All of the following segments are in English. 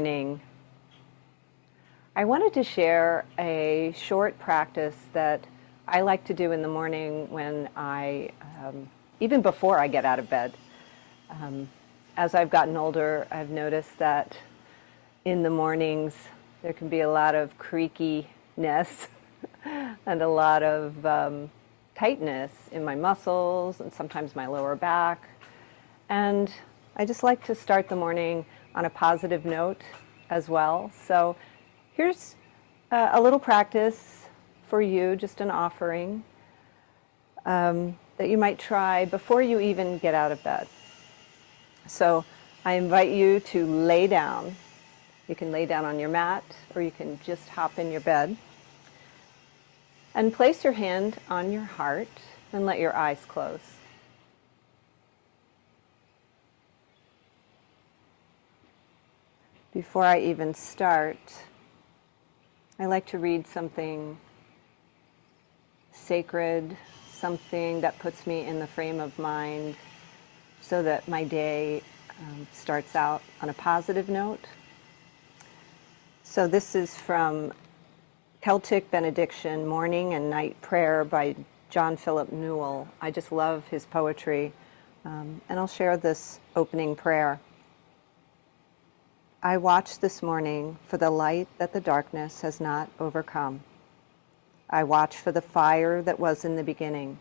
morning. I wanted to share a short practice that I like to do in the morning when even before I get out of bed. As I've gotten older, I've noticed that in the mornings there can be a lot of creakiness and a lot of tightness in my muscles and sometimes my lower back. And I just like to start the morning on a positive note as well. So here's a little practice for you, just an offering that you might try before you even get out of bed. So I invite you to lay down. You can lay down on your mat or you can just hop in your bed. And place your hand on your heart and let your eyes close. Before I even start, I like to read something sacred, something that puts me in the frame of mind so that my day starts out on a positive note. So this is from Celtic Benediction, Morning and Night Prayer by John Philip Newell. I just love his poetry, and I'll share this opening prayer. I watch this morning for the light that the darkness has not overcome. I watch for the fire that was in the beginning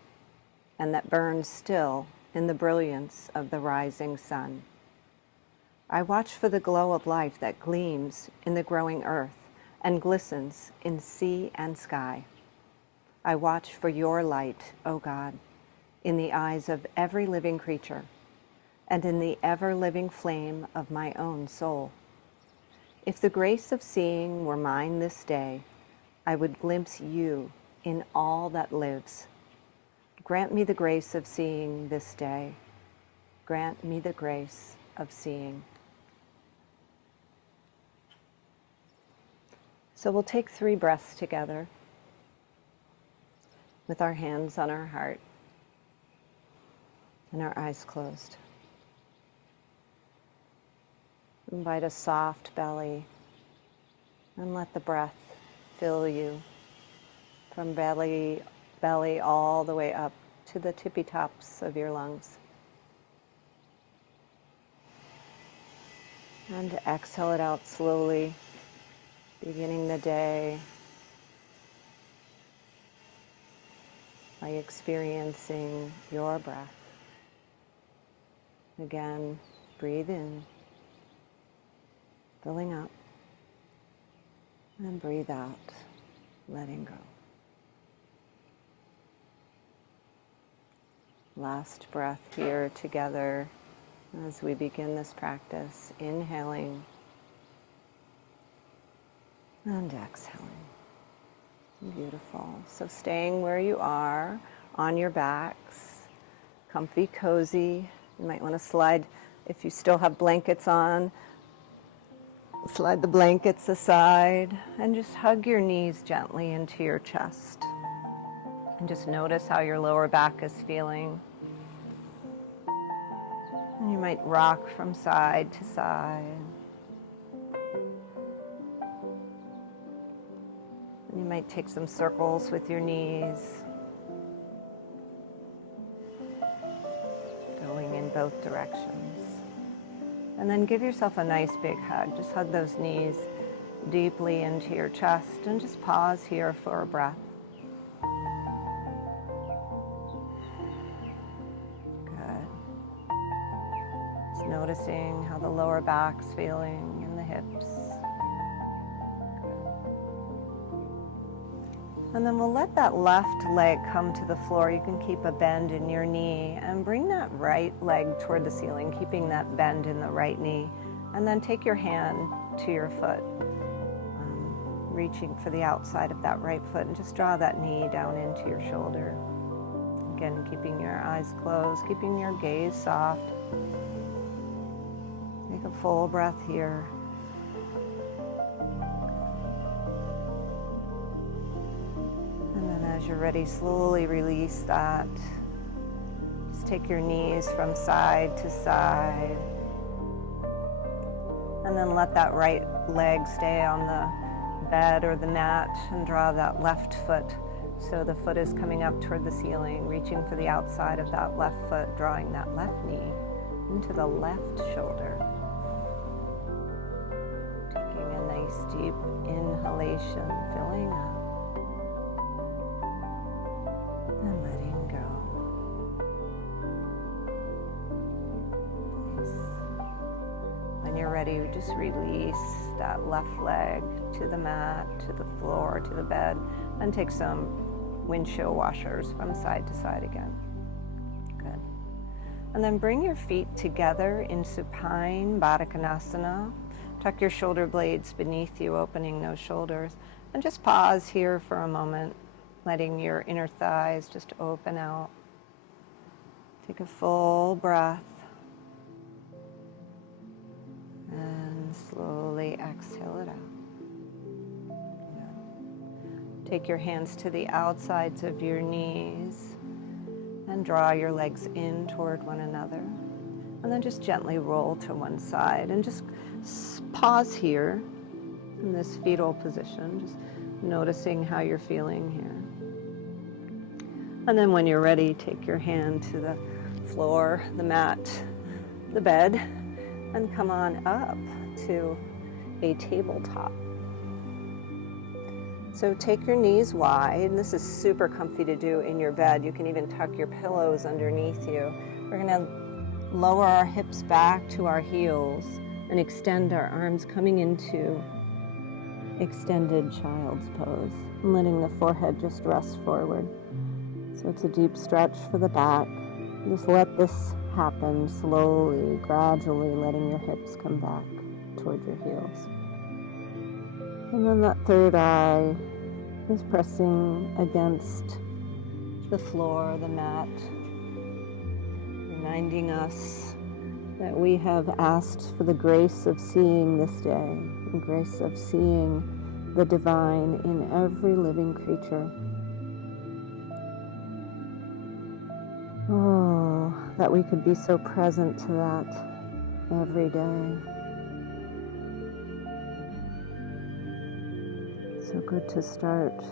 and that burns still in the brilliance of the rising sun. I watch for the glow of life that gleams in the growing earth and glistens in sea and sky. I watch for your light, O God, in the eyes of every living creature and in the ever-living flame of my own soul. If the grace of seeing were mine this day, I would glimpse you in all that lives. Grant me the grace of seeing this day. Grant me the grace of seeing. So we'll take 3 breaths together with our hands on our heart and our eyes closed. Invite a soft belly and let the breath fill you from belly all the way up to the tippy tops of your lungs. And exhale it out slowly, beginning the day by experiencing your breath. Again, breathe in, filling up, and breathe out, letting go. Last breath here together as we begin this practice, inhaling and exhaling. Beautiful. So staying where you are, on your backs, comfy, cozy. You might want to slide, if you still have blankets on, slide the blankets aside and just hug your knees gently into your chest. And just notice how your lower back is feeling. And you might rock from side to side. You might take some circles with your knees, going in both directions. And then give yourself a nice big hug. Just hug those knees deeply into your chest and just pause here for a breath. Good. Just noticing how the lower back's feeling and the hips. And then we'll let that left leg come to the floor. You can keep a bend in your knee and bring that right leg toward the ceiling, keeping that bend in the right knee. And then take your hand to your foot, reaching for the outside of that right foot, and just draw that knee down into your shoulder. Again, keeping your eyes closed, keeping your gaze soft. Take a full breath here. As you're ready, slowly release that. Just take your knees from side to side. And then let that right leg stay on the bed or the mat and draw that left foot. So the foot is coming up toward the ceiling, reaching for the outside of that left foot, drawing that left knee into the left shoulder. Taking a nice deep inhalation, filling up and letting go. Nice. When you're ready, just release that left leg to the mat, to the floor, to the bed, and take some windshield washers from side to side again. Good. And then bring your feet together in Supine, Baddha Konasana. Tuck your shoulder blades beneath you, opening those shoulders. And just pause here for a moment, letting your inner thighs just open out. Take a full breath. And slowly exhale it out. Take your hands to the outsides of your knees and draw your legs in toward one another. And then just gently roll to one side and just pause here in this fetal position, just noticing how you're feeling here. And then when you're ready, take your hand to the floor, the mat, the bed, and come on up to a tabletop. So take your knees wide, and this is super comfy to do in your bed. You can even tuck your pillows underneath you. We're gonna lower our hips back to our heels and extend our arms, coming into extended child's pose, and letting the forehead just rest forward. So it's a deep stretch for the back. Just let this happen slowly, gradually, letting your hips come back toward your heels. And then that third eye is pressing against the floor, the mat, reminding us that we have asked for the grace of seeing this day, the grace of seeing the divine in every living creature. Oh, that we could be so present to that every day. So good to start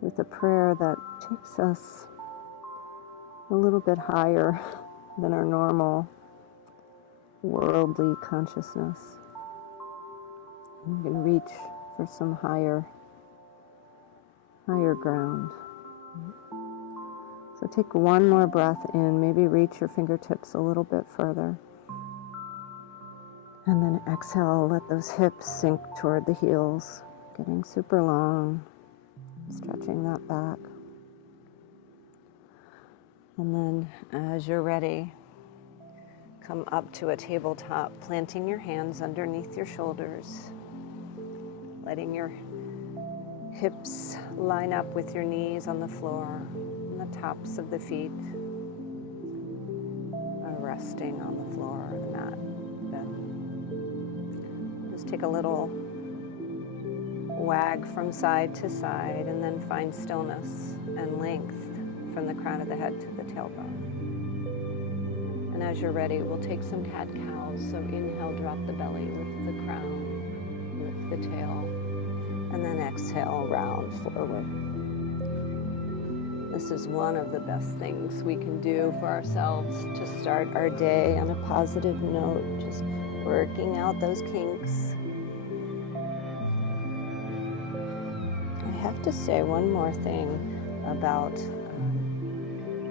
with a prayer that takes us a little bit higher than our normal worldly consciousness. You can reach for some higher ground. So take one more breath in, maybe reach your fingertips a little bit further. And then exhale, let those hips sink toward the heels, getting super long, stretching that back. And then as you're ready, come up to a tabletop, planting your hands underneath your shoulders, letting your hips line up with your knees on the floor, and the tops of the feet are resting on the floor or the mat. Just take a little wag from side to side, and then find stillness and length from the crown of the head to the tailbone. And as you're ready, we'll take some cat-cows. So inhale, drop the belly, lift the crown, lift the tail, and then exhale, round forward. This is one of the best things we can do for ourselves to start our day on a positive note, just working out those kinks. I have to say one more thing about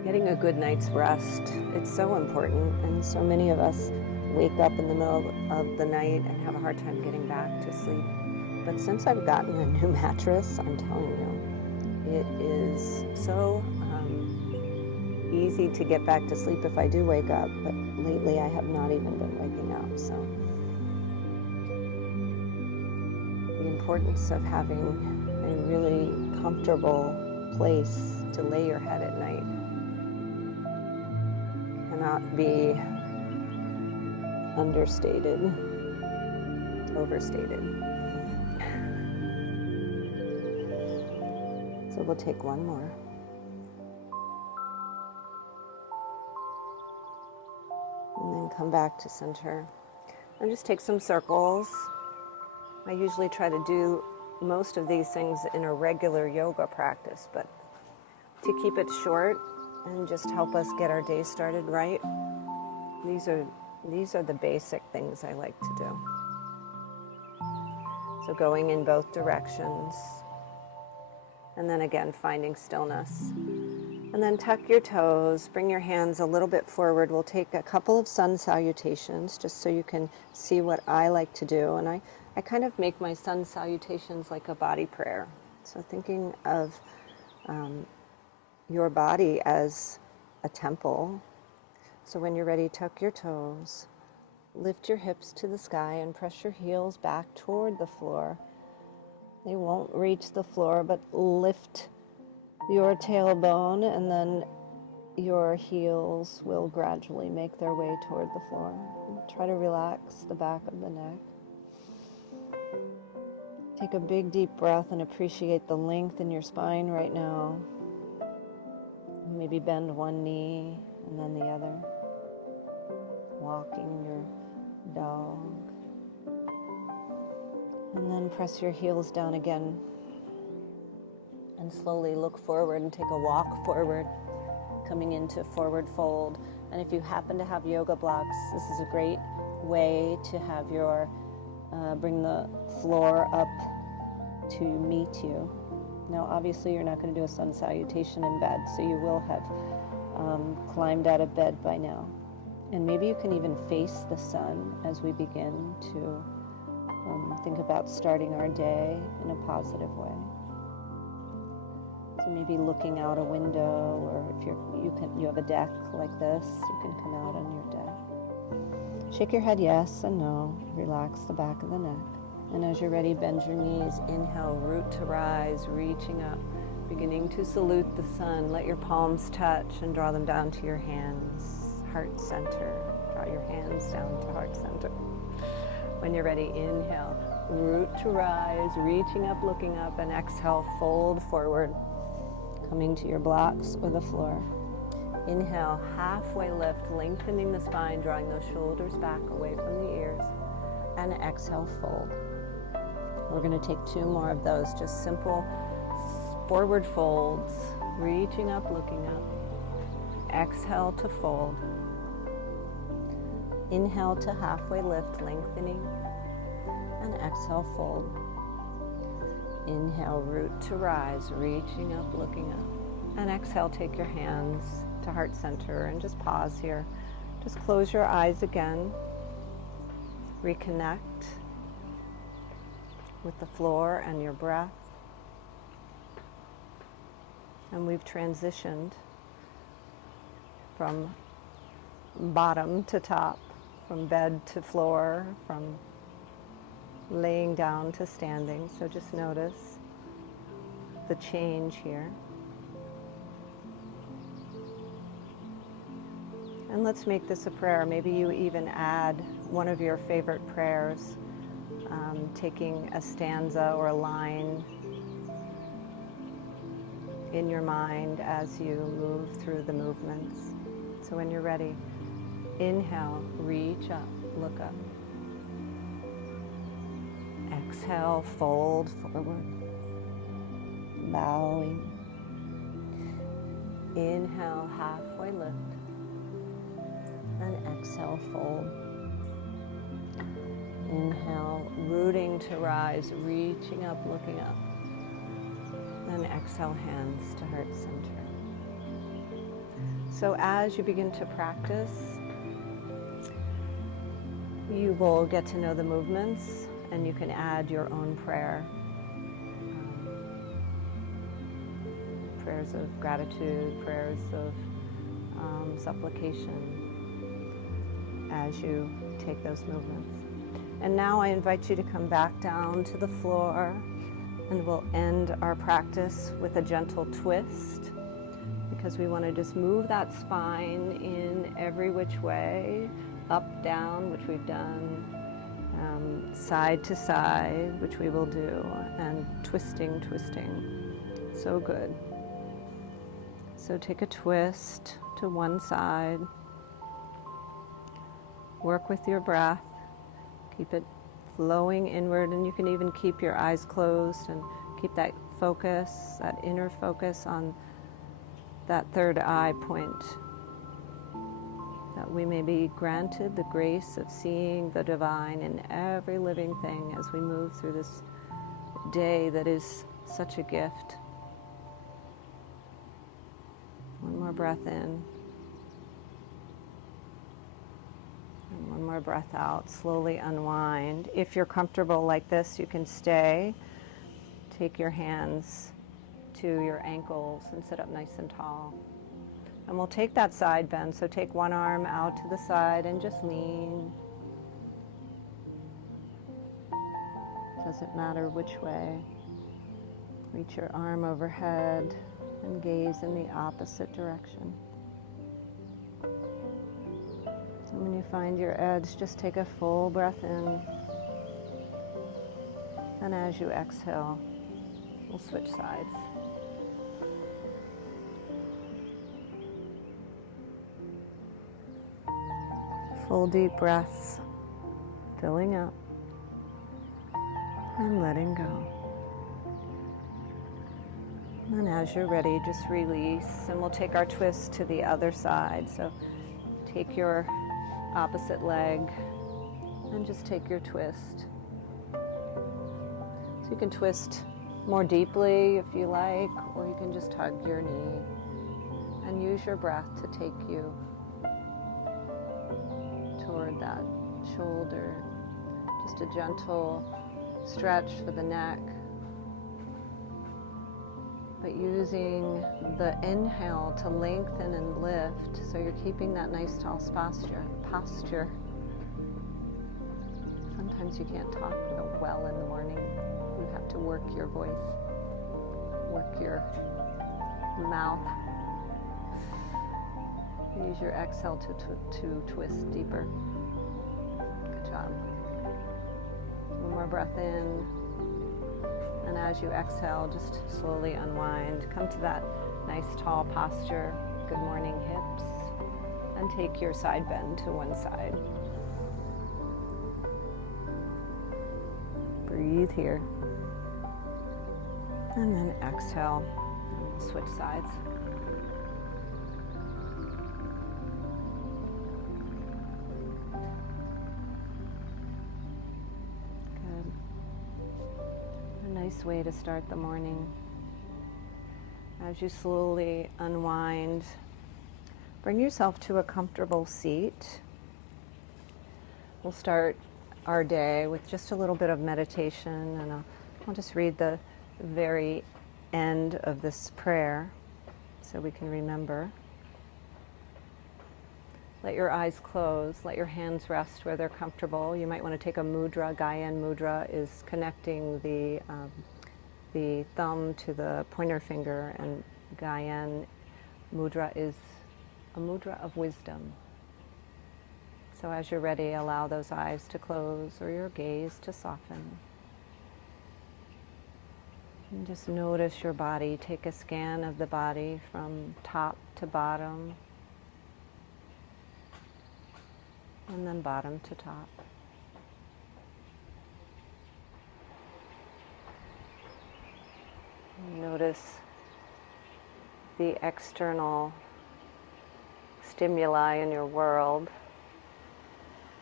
getting a good night's rest. It's so important, and so many of us wake up in the middle of the night and have a hard time getting back to sleep. But since I've gotten a new mattress, I'm telling you, it is so easy to get back to sleep if I do wake up, but lately I have not even been waking up. So the importance of having a really comfortable place to lay your head at night cannot be understated, overstated. So we'll take one more. And then come back to center. And just take some circles. I usually try to do most of these things in a regular yoga practice, but to keep it short and just help us get our day started right, these are the basic things I like to do. So going in both directions, and then again finding stillness. And then tuck your toes, bring your hands a little bit forward. We'll take a couple of sun salutations just so you can see what I like to do. And I kind of make my sun salutations like a body prayer. So thinking of your body as a temple. So when you're ready, tuck your toes, lift your hips to the sky and press your heels back toward the floor. They won't reach the floor, but lift your tailbone, and then your heels will gradually make their way toward the floor. Try to relax the back of the neck. Take a big deep breath and appreciate the length in your spine right now. Maybe bend one knee and then the other. Walking your dog. And then press your heels down again. And slowly look forward and take a walk forward, coming into forward fold. And if you happen to have yoga blocks, this is a great way to have your, bring the floor up to meet you. Now obviously you're not going to do a sun salutation in bed, so you will have climbed out of bed by now. And maybe you can even face the sun as we begin to think about starting our day in a positive way. So maybe looking out a window, or if you have a deck like this, you can come out on your deck. Shake your head yes and no. Relax the back of the neck. And as you're ready, bend your knees. Inhale, root to rise, reaching up, beginning to salute the sun. Let your palms touch and draw them down to your hands. Heart center. Draw your hands down to heart center. When you're ready, inhale, root to rise, reaching up, looking up, and exhale, fold forward, coming to your blocks or the floor. Inhale, halfway lift, lengthening the spine, drawing those shoulders back away from the ears, and exhale, fold. We're going to take 2 more of those, just simple forward folds, reaching up, looking up. Exhale to fold. Inhale to halfway lift, lengthening, and exhale, fold. Inhale, root to rise, reaching up, looking up. And exhale, take your hands to heart center and just pause here. Just close your eyes again. Reconnect with the floor and your breath. And we've transitioned from bottom to top, from bed to floor, from laying down to standing. So just notice the change here. And let's make this a prayer. Maybe you even add one of your favorite prayers, taking a stanza or a line in your mind as you move through the movements. So when you're ready, inhale, reach up, look up. Exhale, fold forward, bowing. Inhale, halfway lift, and exhale, fold. Inhale, rooting to rise, reaching up, looking up. And exhale, hands to heart center. So as you begin to practice, you will get to know the movements, and you can add your own prayer. Prayers of gratitude, prayers of supplication as you take those movements. And now I invite you to come back down to the floor, and we'll end our practice with a gentle twist, because we want to just move that spine in every which way, up, down, which we've done, side to side, which we will do, and twisting. So good. So take a twist to one side. Work with your breath. Keep it flowing inward, and you can even keep your eyes closed and keep that focus, that inner focus on that third eye point. That we may be granted the grace of seeing the divine in every living thing as we move through this day that is such a gift. One more breath in. And one more breath out. Slowly unwind. If you're comfortable like this, you can stay. Take your hands to your ankles and sit up nice and tall. And we'll take that side bend. So take one arm out to the side and just lean. Doesn't matter which way. Reach your arm overhead and gaze in the opposite direction. So when you find your edge, just take a full breath in. And as you exhale, we'll switch sides. Full deep breaths, filling up and letting go. And as you're ready, just release, and we'll take our twist to the other side. So take your opposite leg and just take your twist. So you can twist more deeply if you like, or you can just hug your knee and use your breath to take you toward that shoulder. Just a gentle stretch for the neck, but using the inhale to lengthen and lift, so you're keeping that nice tall posture. Sometimes you can't talk well in the morning. You have to work your voice, work your mouth. Use your exhale to twist deeper. Good job. One more breath in. And as you exhale, just slowly unwind. Come to that nice tall posture. Good morning, hips. And take your side bend to one side. Breathe here. And then exhale. And we'll switch sides. Nice way to start the morning. As you slowly unwind, bring yourself to a comfortable seat. We'll start our day with just a little bit of meditation, and I'll just read the very end of this prayer so we can remember. Let your eyes close, let your hands rest where they're comfortable. You might want to take a mudra. Gyan mudra is connecting the thumb to the pointer finger, and Gyan mudra is a mudra of wisdom. So as you're ready, allow those eyes to close or your gaze to soften. And just notice your body. Take a scan of the body from top to bottom, and then bottom to top. Notice the external stimuli in your world.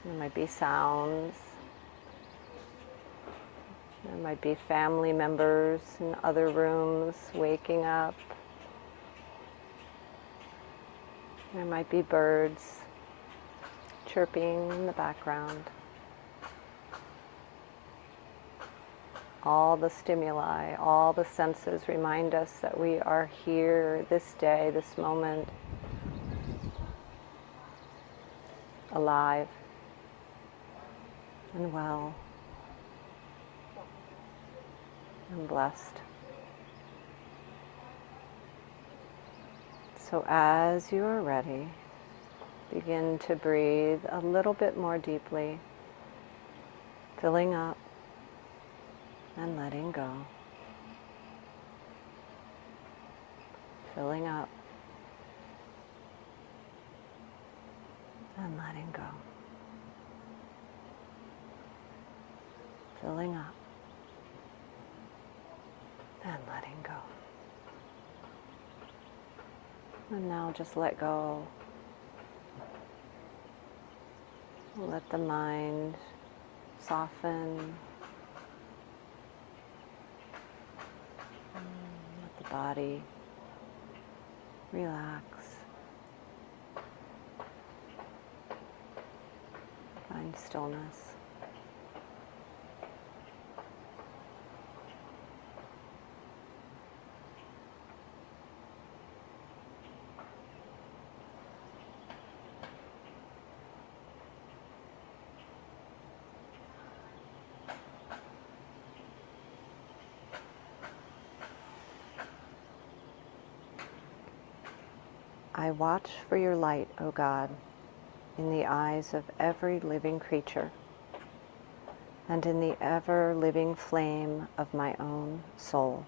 There might be sounds. There might be family members in other rooms waking up. There might be birds chirping in the background. All the stimuli, all the senses remind us that we are here this day, this moment, alive and well and blessed. So as you are ready, begin to breathe a little bit more deeply, filling up and letting go. Filling up and letting go. And now just let go. Let the mind soften. Let the body relax. Find stillness. I watch for your light, O God, in the eyes of every living creature, and in the ever-living flame of my own soul.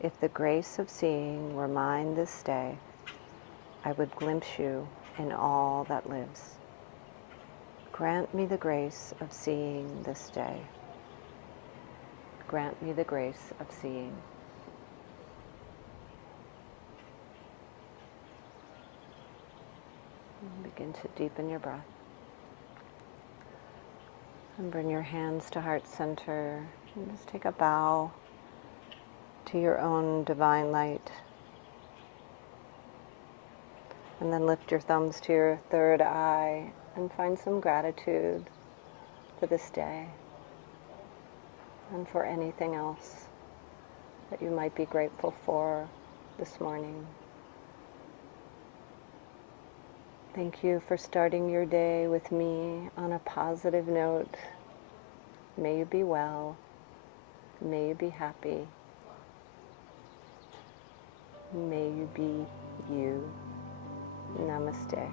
If the grace of seeing were mine this day, I would glimpse you in all that lives. Grant me the grace of seeing this day. Grant me the grace of seeing. Begin to deepen your breath. And bring your hands to heart center. And just take a bow to your own divine light. And then lift your thumbs to your third eye and find some gratitude for this day and for anything else that you might be grateful for this morning. Thank you for starting your day with me on a positive note. May you be well. May you be happy. May you be you. Namaste.